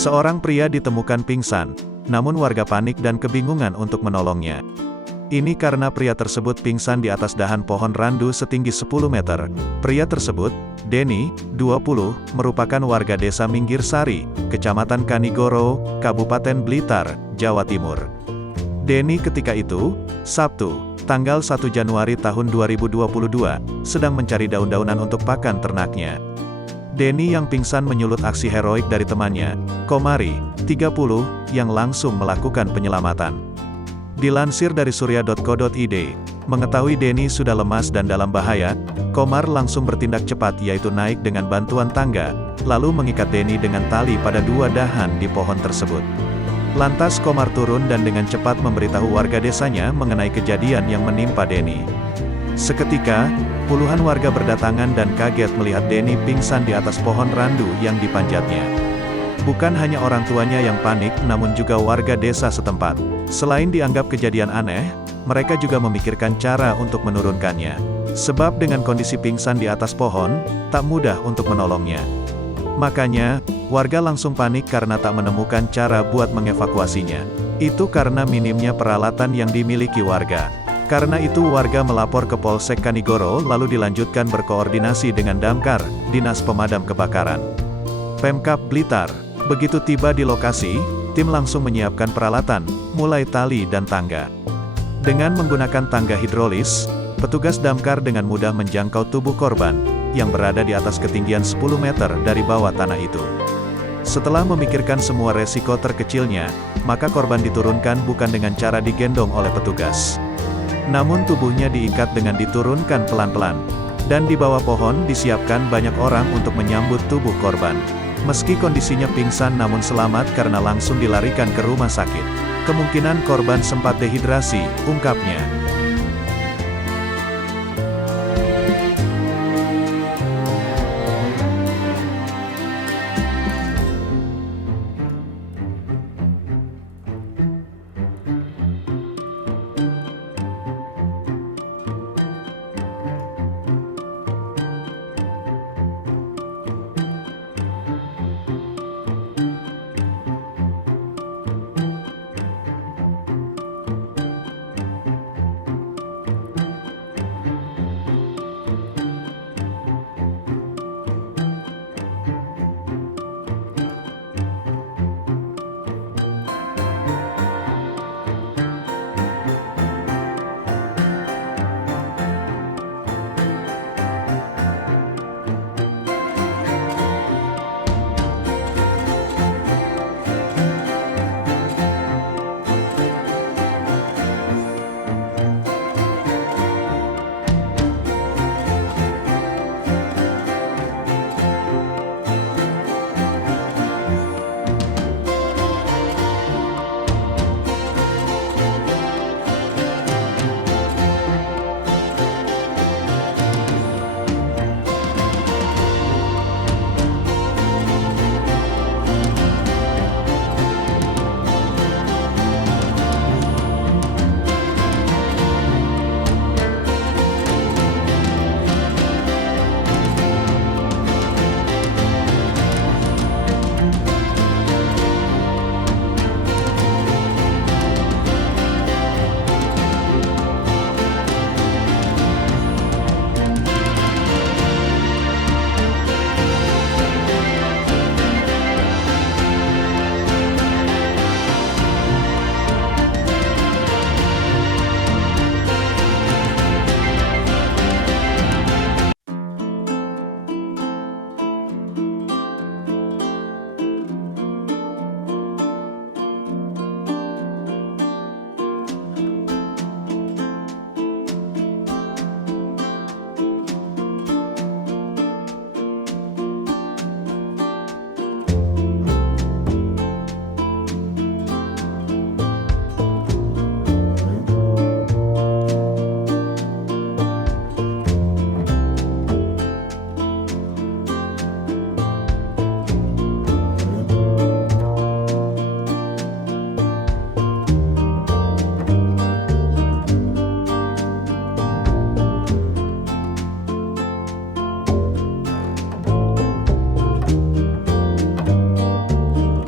Seorang pria ditemukan pingsan, namun warga panik dan kebingungan untuk menolongnya. Ini karena pria tersebut pingsan di atas dahan pohon randu setinggi 10 meter. Pria tersebut, Denny, 20, merupakan warga desa Minggir Sari, Kecamatan Kanigoro, Kabupaten Blitar, Jawa Timur. Denny ketika itu, Sabtu, tanggal 1 Januari tahun 2022, sedang mencari daun-daunan untuk pakan ternaknya. Denny yang pingsan menyulut aksi heroik dari temannya, Komari, 30, yang langsung melakukan penyelamatan. Dilansir dari surya.co.id, mengetahui Denny sudah lemas dan dalam bahaya, Komar langsung bertindak cepat yaitu naik dengan bantuan tangga, lalu mengikat Denny dengan tali pada 2 dahan di pohon tersebut. Lantas Komar turun dan dengan cepat memberitahu warga desanya mengenai kejadian yang menimpa Denny. Seketika, puluhan warga berdatangan dan kaget melihat Denny pingsan di atas pohon randu yang dipanjatnya. Bukan hanya orang tuanya yang panik, namun juga warga desa setempat. Selain dianggap kejadian aneh, mereka juga memikirkan cara untuk menurunkannya. Sebab dengan kondisi pingsan di atas pohon, tak mudah untuk menolongnya. Makanya, warga langsung panik karena tak menemukan cara buat mengevakuasinya. Itu karena minimnya peralatan yang dimiliki warga. Karena itu warga melapor ke Polsek Kanigoro lalu dilanjutkan berkoordinasi dengan Damkar, Dinas Pemadam Kebakaran. Pemkab Blitar. Begitu tiba di lokasi, tim langsung menyiapkan peralatan, mulai tali dan tangga. Dengan menggunakan tangga hidrolis, petugas damkar dengan mudah menjangkau tubuh korban, yang berada di atas ketinggian 10 meter dari bawah tanah itu. Setelah memikirkan semua resiko terkecilnya, maka korban diturunkan bukan dengan cara digendong oleh petugas. Namun tubuhnya diikat dengan diturunkan pelan-pelan. Dan di bawah pohon disiapkan banyak orang untuk menyambut tubuh korban. Meski kondisinya pingsan namun selamat karena langsung dilarikan ke rumah sakit. Kemungkinan korban sempat dehidrasi, ungkapnya.